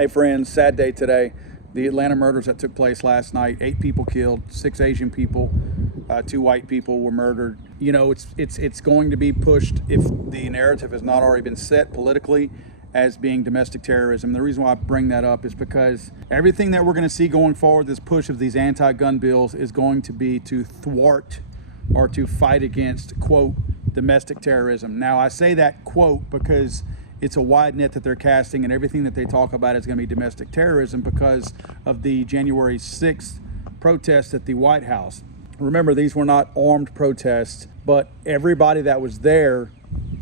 Hey friends, sad day today. The Atlanta murders that took place last night, 8 people killed, 6 Asian people, 2 white people were murdered. You know, it's going to be pushed, if the narrative has not already been set politically, as being domestic terrorism. The reason why I bring that up is because everything that we're going to see going forward, this push of these anti-gun bills, is going to be to thwart or to fight against, quote, domestic terrorism. Now, I say that quote because it's a wide net that they're casting, and everything that they talk about is going to be domestic terrorism because of the January 6th protests at the White House. Remember, these were not armed protests, but everybody that was there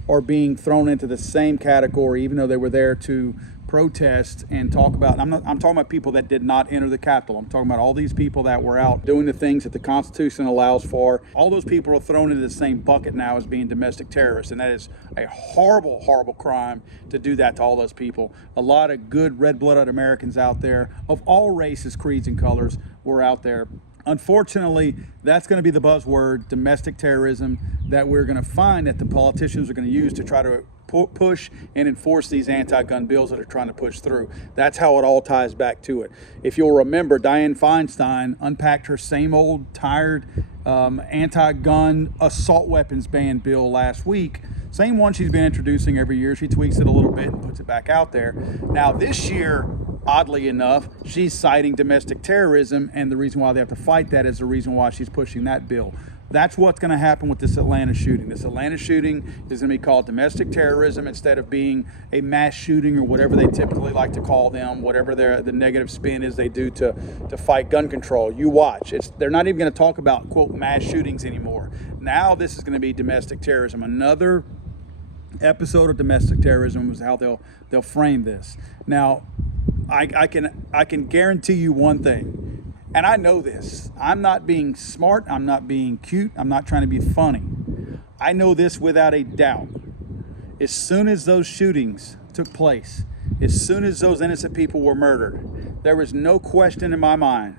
are being thrown into the same category, even though they were there to protest and talk about. I'm talking about people that did not enter the Capitol. I'm talking about all these people that were out doing the things that the Constitution allows for. All those people are thrown into the same bucket now as being domestic terrorists, and that is a horrible, horrible crime to do that to all those people. A lot of good red-blooded Americans out there of all races, creeds, and colors were out there. Unfortunately, that's going to be the buzzword, domestic terrorism, that we're going to find that the politicians are going to use to try to push and enforce these anti-gun bills that are trying to push through. That's how it all ties back to it. If you'll remember, Dianne Feinstein unpacked her same old tired anti-gun assault weapons ban bill last week. Same one she's been introducing every year. She tweaks it a little bit and puts it back out there. Now this year, oddly enough, she's citing domestic terrorism, and the reason why they have to fight that is the reason why she's pushing that bill. That's what's going to happen with this Atlanta shooting. This Atlanta shooting is going to be called domestic terrorism instead of being a mass shooting or whatever they typically like to call them, whatever the negative spin is they do to fight gun control. You watch. They're not even going to talk about, quote, mass shootings anymore. Now this is going to be domestic terrorism. Another episode of domestic terrorism was how they'll frame this. Now, I can guarantee you one thing. And I know this. I'm not being smart. I'm not being cute. I'm not trying to be funny. I know this without a doubt. As soon as those shootings took place, as soon as those innocent people were murdered, there was no question in my mind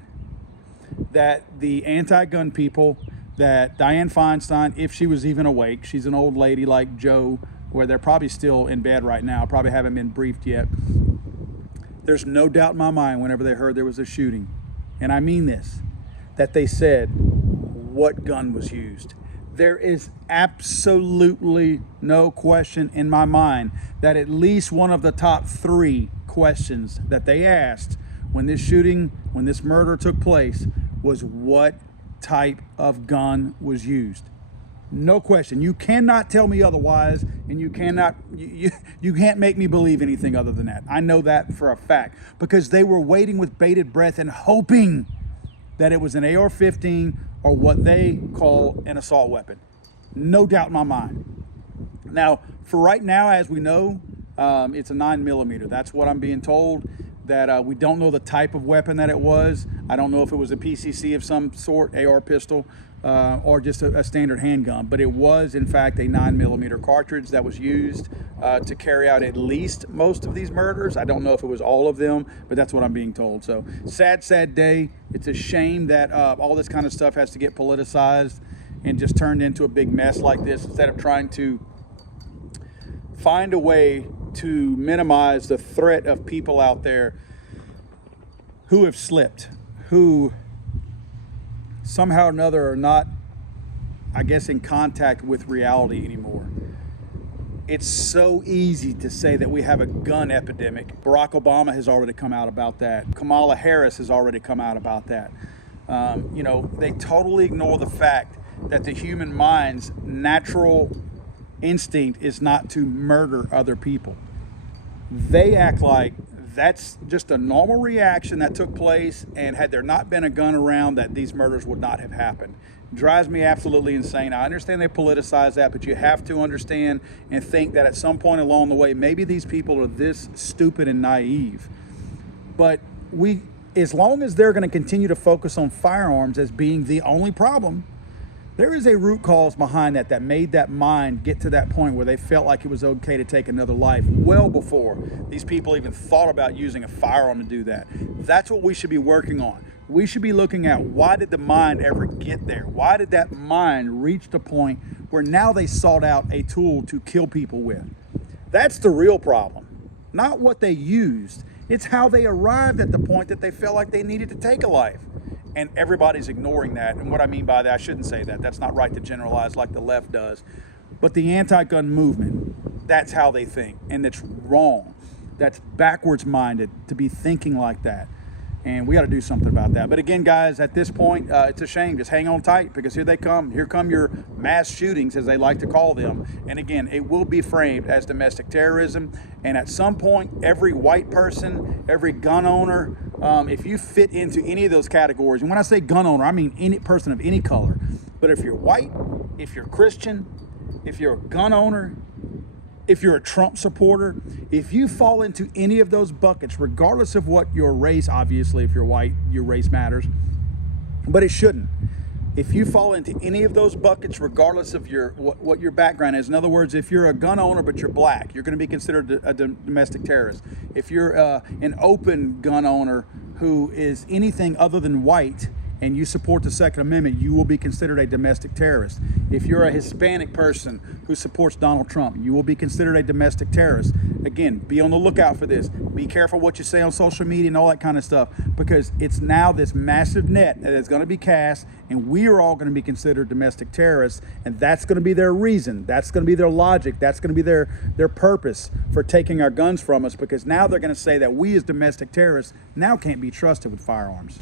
that the anti-gun people, that Dianne Feinstein, if she was even awake, she's an old lady like Joe, where they're probably still in bed right now, probably haven't been briefed yet. There's no doubt in my mind whenever they heard there was a shooting, and I mean this, that they said what gun was used. There is absolutely no question in my mind that at least one of the top 3 questions that they asked when this shooting, when this murder took place, was what type of gun was used. No question. You cannot tell me otherwise, and you can't make me believe anything other than that. I know that for a fact, because they were waiting with bated breath and hoping that it was an AR-15 or what they call an assault weapon. No doubt in my mind. Now, for right now, as we know, it's a 9mm. That's what I'm being told. That we don't know the type of weapon that it was. I don't know if it was a PCC of some sort, AR pistol, or just a standard handgun, but it was in fact a 9mm cartridge that was used to carry out at least most of these murders. I don't know if it was all of them, but that's what I'm being told. So sad, sad day. It's a shame that all this kind of stuff has to get politicized and just turned into a big mess like this, instead of trying to find a way to minimize the threat of people out there who have slipped, who somehow or another are not, I guess, in contact with reality anymore. It's so easy to say that we have a gun epidemic. Barack Obama has already come out about that. Kamala Harris has already come out about that. They totally ignore the fact that the human mind's natural instinct is not to murder other people. They act like that's just a normal reaction that took place, and had there not been a gun around, that these murders would not have happened. It drives me absolutely insane. I understand they politicize that, but you have to understand and think that at some point along the way, maybe these people are this stupid and naive. But as long as they're going to continue to focus on firearms as being the only problem, there is a root cause behind that made that mind get to that point where they felt like it was okay to take another life well before these people even thought about using a firearm to do that. That's what we should be working on. We should be looking at, why did the mind ever get there? Why did that mind reach the point where now they sought out a tool to kill people with? That's the real problem, not what they used. It's how they arrived at the point that they felt like they needed to take a life. And everybody's ignoring that. And what I mean by that, I shouldn't say that. That's not right to generalize like the left does. But the anti-gun movement, that's how they think. And it's wrong. That's backwards minded to be thinking like that. And we got to do something about that. But again, guys, at this point, it's a shame. Just hang on tight, because here they come. Here come your mass shootings, as they like to call them. And again, it will be framed as domestic terrorism. And at some point, every white person, every gun owner, if you fit into any of those categories, and when I say gun owner, I mean any person of any color. But if you're white, if you're Christian, if you're a gun owner, if you're a Trump supporter, if you fall into any of those buckets, regardless of what your race, obviously, if you're white, your race matters, but it shouldn't. If you fall into any of those buckets, regardless of what your background is, in other words, if you're a gun owner but you're black, you're going to be considered a domestic terrorist. If you're an open gun owner who is anything other than white, and you support the Second Amendment, you will be considered a domestic terrorist. If you're a Hispanic person who supports Donald Trump, you will be considered a domestic terrorist. Again, be on the lookout for this. Be careful what you say on social media and all that kind of stuff, because it's now this massive net that is going to be cast, and we are all going to be considered domestic terrorists, and that's going to be their reason. That's going to be their logic. That's going to be their purpose for taking our guns from us, because now they're going to say that we as domestic terrorists now can't be trusted with firearms.